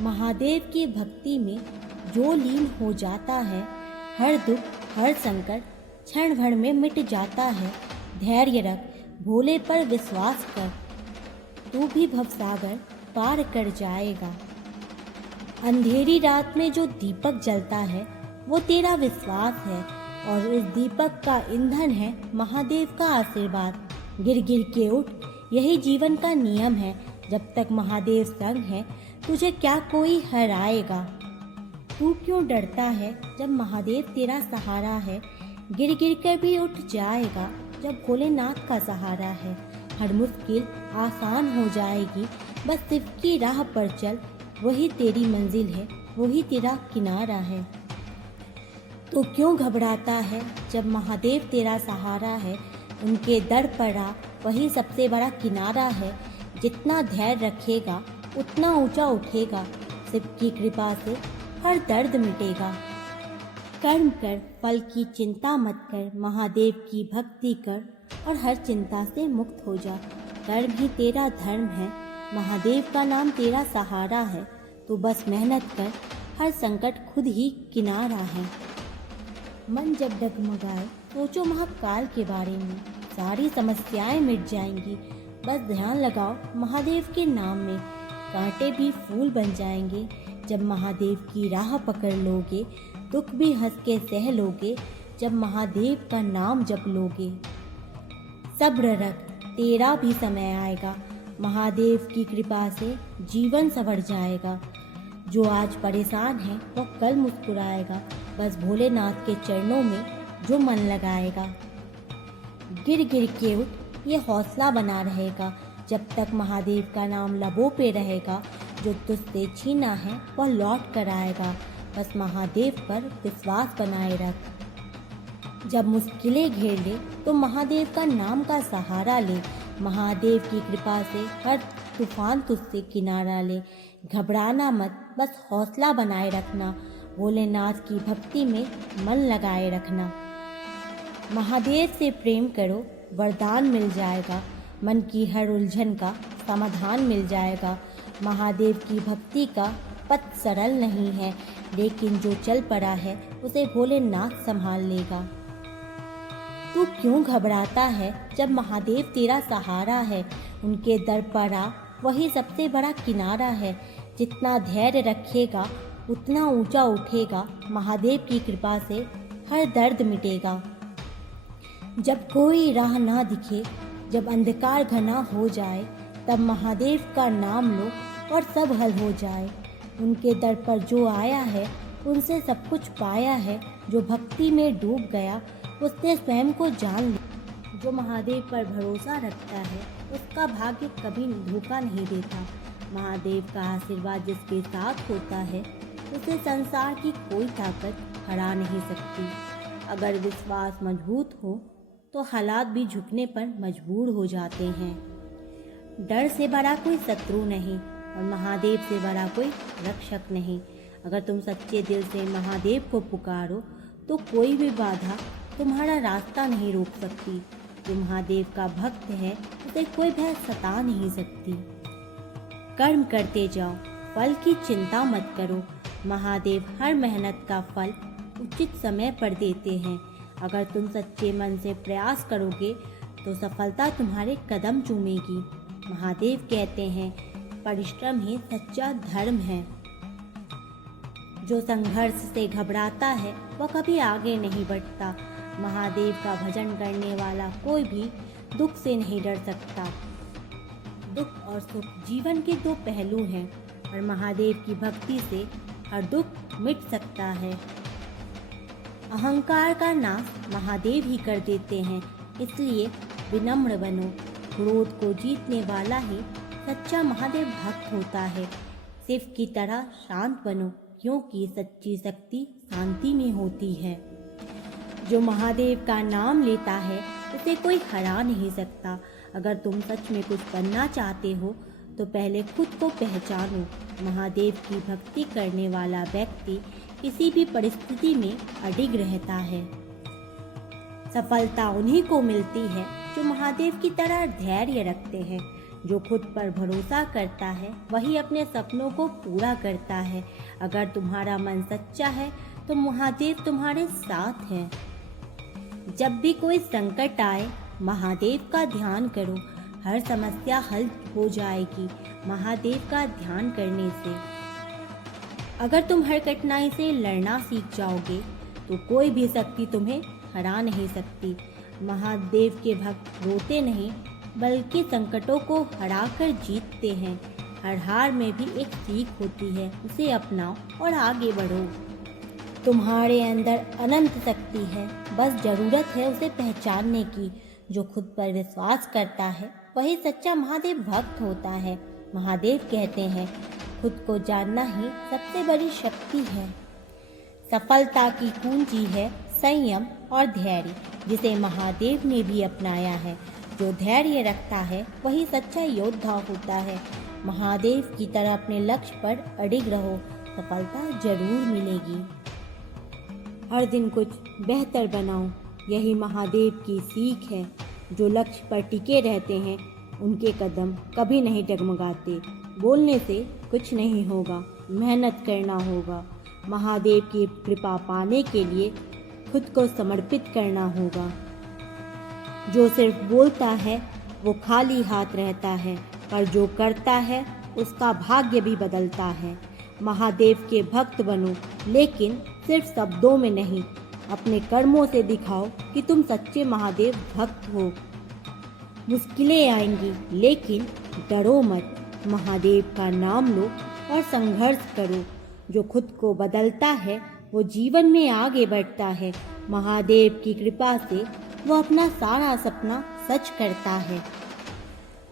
महादेव की भक्ति में जो लीन हो जाता है, हर दुख हर संकट क्षण भर में मिट जाता है। धैर्य रख, भोले पर विश्वास कर, तू भी भवसागर पार कर जाएगा। अंधेरी रात में जो दीपक जलता है वो तेरा विश्वास है, और उस दीपक का ईंधन है महादेव का आशीर्वाद। गिर गिर के उठ, यही जीवन का नियम है। जब तक महादेव संग है, तुझे क्या कोई हराएगा। तू क्यों डरता है जब महादेव तेरा सहारा है। गिर गिर कर भी उठ जाएगा जब भोलेनाथ का सहारा है। हर मुश्किल आसान हो जाएगी, बस शिव की राह पर चल। वही तेरी मंजिल है, वही तेरा किनारा है। तो क्यों घबराता है जब महादेव तेरा सहारा है। उनके दर पर आ, वही सबसे बड़ा किनारा है। जितना धैर्य रखेगा उतना ऊंचा उठेगा। शिव की कृपा से हर दर्द मिटेगा। कर्म कर, फल की चिंता मत कर। महादेव की भक्ति कर और हर चिंता से मुक्त हो जा। कर्म ही तेरा धर्म है, महादेव का नाम तेरा सहारा है। तो बस मेहनत कर, हर संकट खुद ही किनारा है। मन जब डगमगाए सोचो महाकाल के बारे में, सारी समस्याएं मिट जाएंगी। बस ध्यान लगाओ महादेव के नाम में, कांटे भी फूल बन जाएंगे। जब महादेव की राह पकड़ लोगे, दुख भी हंस के सह लोगे। जब महादेव का नाम जप लोगे, सब्र रख, तेरा भी समय आएगा। महादेव की कृपा से जीवन संवर जाएगा। जो आज परेशान है वो कल मुस्कुराएगा। बस भोलेनाथ के चरणों में जो मन लगाएगा। गिर गिर के उठ, ये हौसला बना रहेगा। जब तक महादेव का नाम लबों पे रहेगा। जो तुझसे छीना है वह लौट कर आएगा। बस महादेव पर विश्वास बनाए रख। जब मुश्किलें घेर ले तो महादेव का नाम का सहारा ले। महादेव की कृपा से हर तूफान तुझसे किनारा ले। घबराना मत, बस हौसला बनाए रखना। भोलेनाथ की भक्ति में मन लगाए रखना। महादेव से प्रेम करो, वरदान मिल जाएगा। मन की हर उलझन का समाधान मिल जाएगा। महादेव की भक्ति का पथ सरल नहीं है, लेकिन जो चल पड़ा है उसे भोलेनाथ संभाल लेगा। तू क्यों घबराता है जब महादेव तेरा सहारा है। उनके दर पर आ, वही सबसे बड़ा किनारा है। जितना धैर्य रखेगा उतना ऊंचा उठेगा। महादेव की कृपा से हर दर्द मिटेगा। जब कोई राह ना दिखे, जब अंधकार घना हो जाए, तब महादेव का नाम लो और सब हल हो जाए। उनके दर पर जो आया है उनसे सब कुछ पाया है। जो भक्ति में डूब गया उसने स्वयं को जान लिया। जो महादेव पर भरोसा रखता है उसका भाग्य कभी धोखा नहीं देता। महादेव का आशीर्वाद जिसके साथ होता है उसे संसार की कोई ताकत हरा नहीं सकती। अगर विश्वास मजबूत हो तो हालात भी झुकने पर मजबूर हो जाते हैं। डर से बड़ा कोई शत्रु नहीं और महादेव से बड़ा कोई रक्षक नहीं। अगर तुम सच्चे दिल से महादेव को पुकारो तो कोई भी बाधा तुम्हारा रास्ता नहीं रोक सकती। जो महादेव का भक्त है उसे कोई भय सता नहीं सकती। कर्म करते जाओ, फल की चिंता मत करो। महादेव हर मेहनत का फल उचित समय पर देते हैं। अगर तुम सच्चे मन से प्रयास करोगे तो सफलता तुम्हारे कदम चूमेगी। महादेव कहते हैं, परिश्रम ही सच्चा धर्म है। जो संघर्ष से घबराता है वह कभी आगे नहीं बढ़ता। महादेव का भजन करने वाला कोई भी दुख से नहीं डर सकता। दुख और सुख जीवन के दो पहलू हैं, और महादेव की भक्ति से हर दुख मिट सकता है। अहंकार का नाश महादेव ही कर देते हैं, इसलिए विनम्र बनो। क्रोध को जीतने वाला ही सच्चा महादेव भक्त होता है। शिव की तरह शांत बनो, क्योंकि सच्ची शक्ति शांति में होती है। जो महादेव का नाम लेता है उसे कोई हरा नहीं सकता। अगर तुम सच में कुछ बनना चाहते हो तो पहले खुद को पहचानो। महादेव की भक्ति करने वाला व्यक्ति किसी भी परिस्थिति में अडिग रहता है। सफलता उन्हीं को मिलती है जो महादेव की तरह धैर्य रखते हैं। जो खुद पर भरोसा करता है वही अपने सपनों को पूरा करता है। अगर तुम्हारा मन सच्चा है तो महादेव तुम्हारे साथ है। जब भी कोई संकट आए महादेव का ध्यान करो, हर समस्या हल हो जाएगी महादेव का ध्यान करने से। अगर तुम हर कठिनाई से लड़ना सीख जाओगे तो कोई भी शक्ति तुम्हें हरा नहीं सकती। महादेव के भक्त रोते नहीं बल्कि संकटों को हराकर जीतते हैं। हर हार में भी एक सीख होती है, उसे अपनाओ और आगे बढ़ो। तुम्हारे अंदर अनंत शक्ति है, बस जरूरत है उसे पहचानने की। जो खुद पर विश्वास करता है वही सच्चा महादेव भक्त होता है। महादेव कहते हैं खुद को जानना ही सबसे बड़ी शक्ति है। सफलता की कुंजी है संयम और धैर्य, जिसे महादेव ने भी अपनाया है। जो धैर्य रखता है वही सच्चा योद्धा होता है। महादेव की तरह अपने लक्ष्य पर अडिग रहो, सफलता जरूर मिलेगी। हर दिन कुछ बेहतर बनाओ, यही महादेव की सीख है। जो लक्ष्य पर टिके रहते हैं उनके कदम कभी नहीं डगमगाते। बोलने से कुछ नहीं होगा, मेहनत करना होगा। महादेव की कृपा पाने के लिए खुद को समर्पित करना होगा। जो सिर्फ बोलता है वो खाली हाथ रहता है, पर जो करता है उसका भाग्य भी बदलता है। महादेव के भक्त बनो, लेकिन सिर्फ शब्दों में नहीं, अपने कर्मों से दिखाओ कि तुम सच्चे महादेव भक्त हो। मुश्किलें आएंगी लेकिन डरो मत, महादेव का नाम लो और संघर्ष करो। जो खुद को बदलता है वो जीवन में आगे बढ़ता है। महादेव की कृपा से वो अपना सारा सपना सच करता है।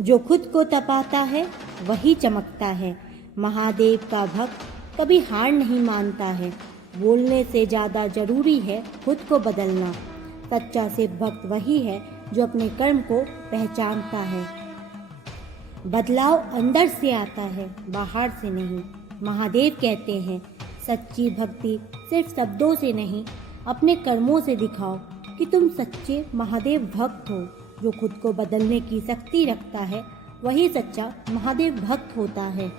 जो खुद को तपाता है वही चमकता है। महादेव का भक्त कभी हार नहीं मानता है। बोलने से ज़्यादा जरूरी है खुद को बदलना। सच्चा सिर्फ भक्त वही है जो अपने कर्म को पहचानता है। बदलाव अंदर से आता है, बाहर से नहीं। महादेव कहते हैं सच्ची भक्ति सिर्फ शब्दों से नहीं, अपने कर्मों से दिखाओ कि तुम सच्चे महादेव भक्त हो। जो खुद को बदलने की शक्ति रखता है वही सच्चा महादेव भक्त होता है।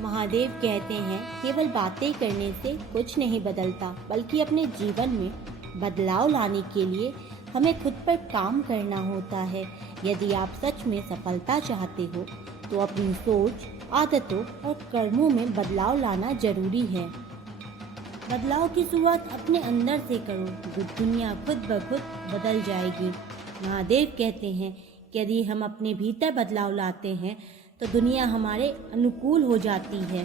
महादेव कहते हैं केवल बातें करने से कुछ नहीं बदलता, बल्कि अपने जीवन में बदलाव लाने के लिए हमें खुद पर काम करना होता है। यदि आप सच में सफलता चाहते हो तो अपनी सोच, आदतों और कर्मों में बदलाव लाना जरूरी है। बदलाव की शुरुआत अपने अंदर से करो, तो दुनिया खुद ब खुद बदल जाएगी। महादेव कहते हैं कि यदि हम अपने भीतर बदलाव लाते हैं तो दुनिया हमारे अनुकूल हो जाती है।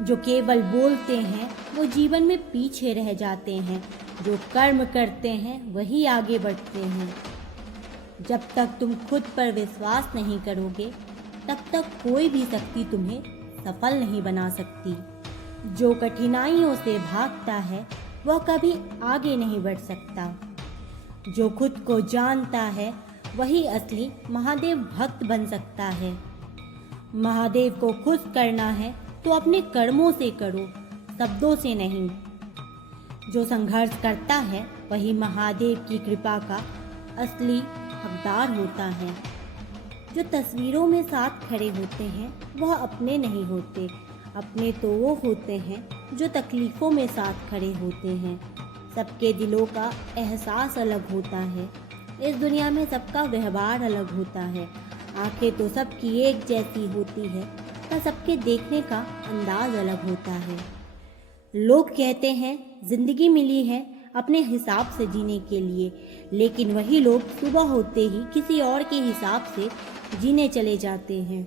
जो केवल बोलते हैं वो जीवन में पीछे रह जाते हैं। जो कर्म करते हैं वही आगे बढ़ते हैं। जब तक तुम खुद पर विश्वास नहीं करोगे तब तक कोई भी शक्ति तुम्हें सफल नहीं बना सकती। जो कठिनाइयों से भागता है वह कभी आगे नहीं बढ़ सकता। जो खुद को जानता है वही असली महादेव भक्त बन सकता है। महादेव को खुश करना है तो अपने कर्मों से करो, शब्दों से नहीं। जो संघर्ष करता है वही महादेव की कृपा का असली हकदार होता है। जो तस्वीरों में साथ खड़े होते हैं वह अपने नहीं होते, अपने तो वो होते हैं जो तकलीफ़ों में साथ खड़े होते हैं। सबके दिलों का एहसास अलग होता है। इस दुनिया में सबका व्यवहार अलग होता है। आंखें तो सबकी एक जैसी होती है, पर सबके देखने का अंदाज अलग होता है। लोग कहते हैं जिंदगी मिली है अपने हिसाब से जीने के लिए, लेकिन वही लोग सुबह होते ही किसी और के हिसाब से जीने चले जाते हैं।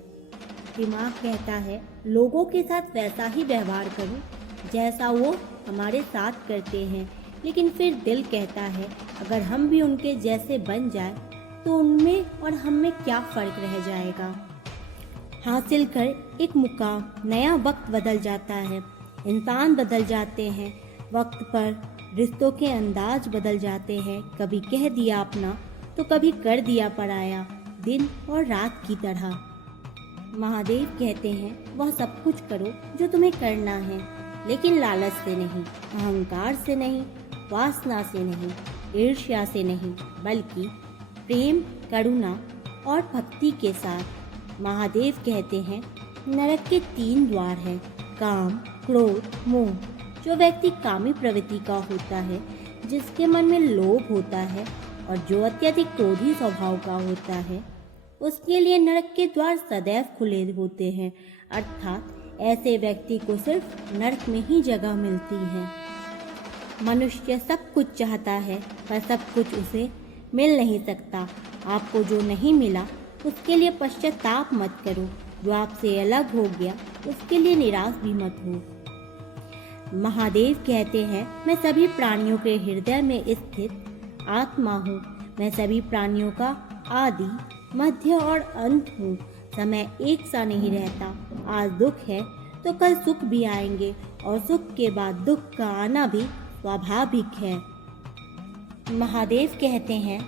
दिमाग कहता है लोगों के साथ वैसा ही व्यवहार करो जैसा वो हमारे साथ करते हैं, लेकिन फिर दिल कहता है अगर हम भी उनके जैसे बन जाए तो उनमें और हम में क्या फ़र्क रह जाएगा। हासिल कर एक मुकाम, नया वक्त बदल जाता है, इंसान बदल जाते हैं, वक्त पर रिश्तों के अंदाज बदल जाते हैं। कभी कह दिया अपना तो कभी कर दिया पराया, दिन और रात की तरह। महादेव कहते हैं वह सब कुछ करो जो तुम्हें करना है, लेकिन लालच से नहीं, अहंकार से नहीं, वासना से नहीं, ईर्ष्या से नहीं, बल्कि प्रेम, करुणा और भक्ति के साथ। महादेव कहते हैं नरक के 3 द्वार हैं, काम, क्रोध, मोह। जो व्यक्ति कामी प्रवृत्ति का होता है, जिसके मन में लोभ होता है और जो अत्यधिक क्रोधी स्वभाव का होता है, उसके लिए नरक के द्वार सदैव खुले होते हैं। अर्थात ऐसे व्यक्ति को सिर्फ नरक में ही जगह मिलती है। मनुष्य सब कुछ चाहता है पर सब कुछ उसे मिल नहीं सकता। आपको जो नहीं मिला उसके लिए पश्चाताप मत करो, जो आपसे अलग हो गया उसके लिए निराश भी मत हो। महादेव कहते हैं मैं सभी प्राणियों के हृदय में स्थित आत्मा हूँ। मैं सभी प्राणियों का आदि, मध्य और अंत हूँ। समय एक सा नहीं रहता। आज दुख है तो कल सुख भी आएंगे और सुख के बाद दुख का आना भी स्वाभाविक है। महादेव कहते हैं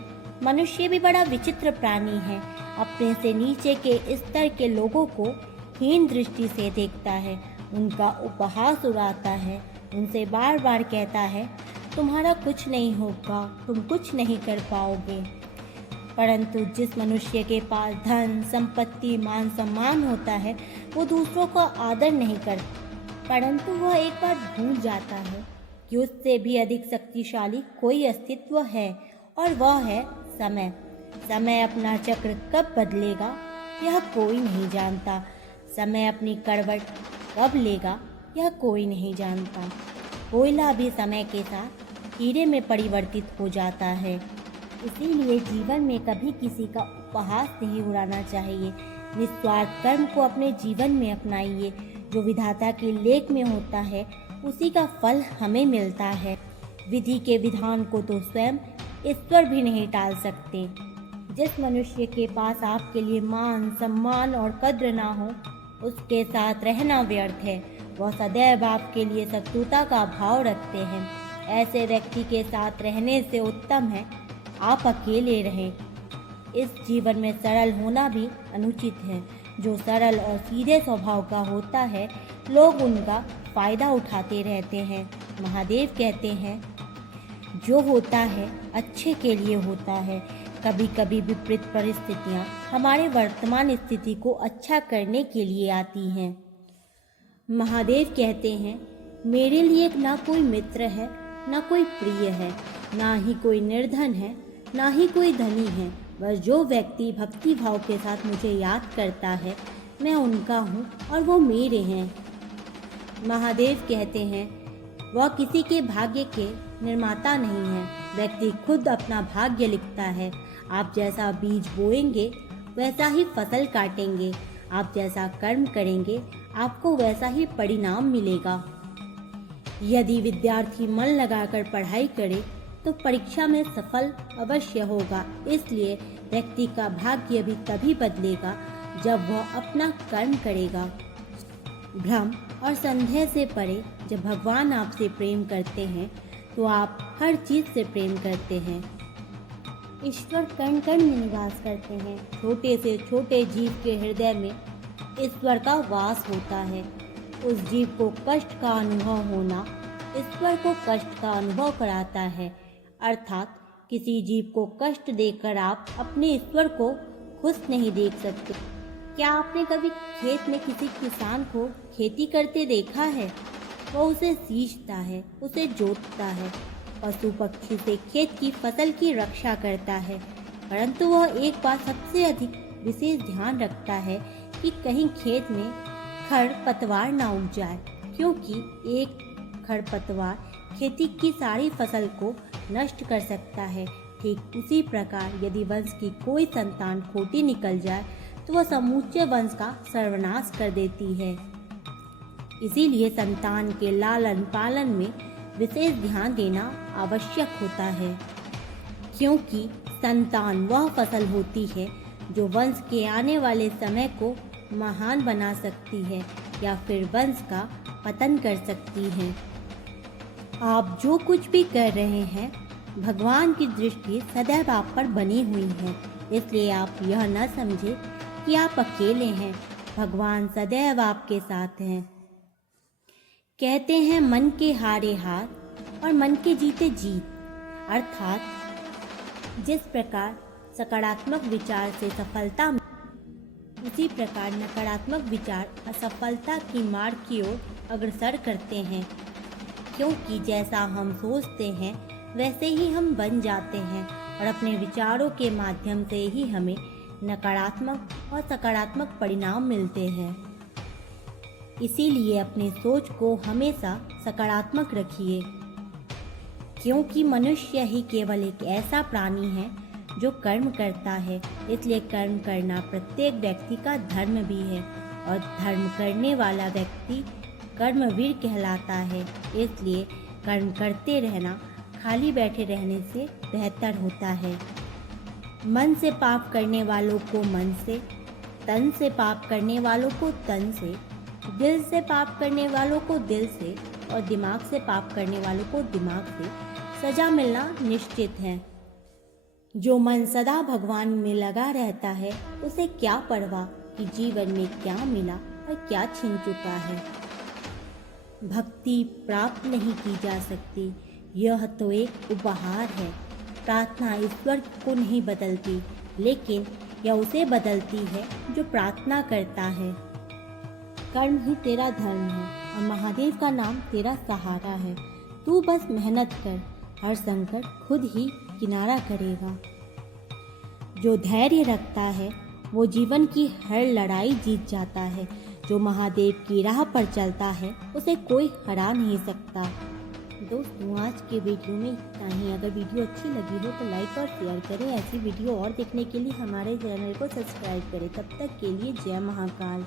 मनुष्य भी बड़ा विचित्र प्राणी है। अपने से नीचे के स्तर के लोगों को हीन दृष्टि से देखता है, उनका उपहास उड़ाता है, उनसे बार बार कहता है तुम्हारा कुछ नहीं होगा, तुम कुछ नहीं कर पाओगे। परंतु जिस मनुष्य के पास धन, संपत्ति, मान सम्मान होता है, वो दूसरों का आदर नहीं करता, परंतु वह एक बार भूल जाता है कि उससे भी अधिक शक्तिशाली कोई अस्तित्व है, और वह है समय। समय अपना चक्र कब बदलेगा यह कोई नहीं जानता। समय अपनी करवट कब लेगा यह कोई नहीं जानता। कोयला भी समय के साथ हीरे में परिवर्तित हो जाता है। इसीलिए जीवन में कभी किसी का उपहास नहीं उड़ाना चाहिए। निस्वार्थ कर्म को अपने जीवन में अपनाइए। जो विधाता के लेख में होता है उसी का फल हमें मिलता है। विधि के विधान को तो स्वयं ईश्वर भी नहीं टाल सकते। जिस मनुष्य के पास आपके लिए मान, सम्मान और कद्र ना हो, उसके साथ रहना व्यर्थ है। वह सदैव आपके लिए शत्रुता का भाव रखते हैं। ऐसे व्यक्ति के साथ रहने से उत्तम है आप अकेले रहें। इस जीवन में सरल होना भी अनुचित है। जो सरल और सीधे स्वभाव का होता है, लोग उनका फायदा उठाते रहते हैं। महादेव कहते हैं जो होता है अच्छे के लिए होता है। कभी कभी विपरीत परिस्थितियाँ हमारे वर्तमान स्थिति को अच्छा करने के लिए आती हैं। महादेव कहते हैं मेरे लिए ना कोई मित्र है, ना कोई प्रिय है, ना ही कोई निर्धन है, ना ही कोई धनी है। बस जो व्यक्ति भक्ति भाव के साथ मुझे याद करता है, मैं उनका हूँ और वो मेरे हैं। महादेव कहते हैं वह किसी के भाग्य के निर्माता नहीं है। व्यक्ति खुद अपना भाग्य लिखता है। आप जैसा बीज बोएंगे वैसा ही फसल काटेंगे। आप जैसा कर्म करेंगे आपको वैसा ही परिणाम मिलेगा। यदि विद्यार्थी मन लगाकर पढ़ाई करे तो परीक्षा में सफल अवश्य होगा। इसलिए व्यक्ति का भाग्य भी तभी बदलेगा जब वह अपना कर्म करेगा। भ्रम और संदेह से परे जब भगवान आपसे प्रेम करते हैं तो आप हर चीज़ से प्रेम करते हैं। ईश्वर कण कण में निवास करते हैं। छोटे से छोटे जीव के हृदय में ईश्वर का वास होता है। उस जीव को कष्ट का अनुभव होना ईश्वर को कष्ट का अनुभव कराता है। अर्थात किसी जीव को कष्ट देकर आप अपने ईश्वर को खुश नहीं देख सकते। क्या आपने कभी खेत में किसी किसान को खेती करते देखा है? वह उसे सींचता है, उसे जोतता है, पशु पक्षी से खेत की फसल की रक्षा करता है, परंतु वह एक बात सबसे अधिक विशेष ध्यान रखता है कि कहीं खेत में खरपतवार ना उग जाए, क्योंकि एक खरपतवार खेती की सारी फसल को नष्ट कर सकता है। ठीक उसी प्रकार यदि वंश की कोई संतान खोटी निकल जाए तो वह समूचे वंश का सर्वनाश कर देती है। इसीलिए संतान के लालन पालन में विशेष ध्यान देना आवश्यक होता है, क्योंकि संतान वह फसल होती है जो वंश के आने वाले समय को महान बना सकती है या फिर वंश का पतन कर सकती है। आप जो कुछ भी कर रहे हैं, भगवान की दृष्टि सदैव आप पर बनी हुई है। इसलिए आप यह न समझे कि आप अकेले हैं। भगवान सदैव आपके साथ हैं। कहते हैं मन के हारे हार और मन के जीते जीत। अर्थात जिस प्रकार सकारात्मक विचार से सफलता, उसी प्रकार नकारात्मक विचार असफलता की मार्ग की ओर अग्रसर करते हैं, क्योंकि जैसा हम सोचते हैं वैसे ही हम बन जाते हैं और अपने विचारों के माध्यम से ही हमें नकारात्मक और सकारात्मक परिणाम मिलते हैं। इसीलिए अपनी सोच को हमेशा सकारात्मक रखिए, क्योंकि मनुष्य ही केवल एक ऐसा प्राणी है जो कर्म करता है। इसलिए कर्म करना प्रत्येक व्यक्ति का धर्म भी है और धर्म करने वाला व्यक्ति कर्मवीर कहलाता है। इसलिए कर्म करते रहना खाली बैठे रहने से बेहतर होता है। मन से पाप करने वालों को मन से, तन से पाप करने वालों को तन से, दिल से पाप करने वालों को दिल से और दिमाग से पाप करने वालों को दिमाग से सजा मिलना निश्चित है। जो मन सदा भगवान में लगा रहता है उसे क्या परवाह कि जीवन में क्या मिला और क्या छिन चुका है। भक्ति प्राप्त नहीं की जा सकती, यह तो एक उपहार है। प्रार्थना ईश्वर को नहीं बदलती, लेकिन यह उसे बदलती है जो प्रार्थना करता है। कर्म ही तेरा धर्म है और महादेव का नाम तेरा सहारा है। तू बस मेहनत कर, हर संकट खुद ही किनारा करेगा। जो धैर्य रखता है वो जीवन की हर लड़ाई जीत जाता है। जो महादेव की राह पर चलता है उसे कोई हरा नहीं सकता। दोस्तों, आज के वीडियो में इतना ही। अगर वीडियो अच्छी लगी हो तो लाइक और शेयर करें। ऐसी वीडियो और देखने के लिए हमारे चैनल को सब्सक्राइब करें। तब तक के लिए जय महाकाल।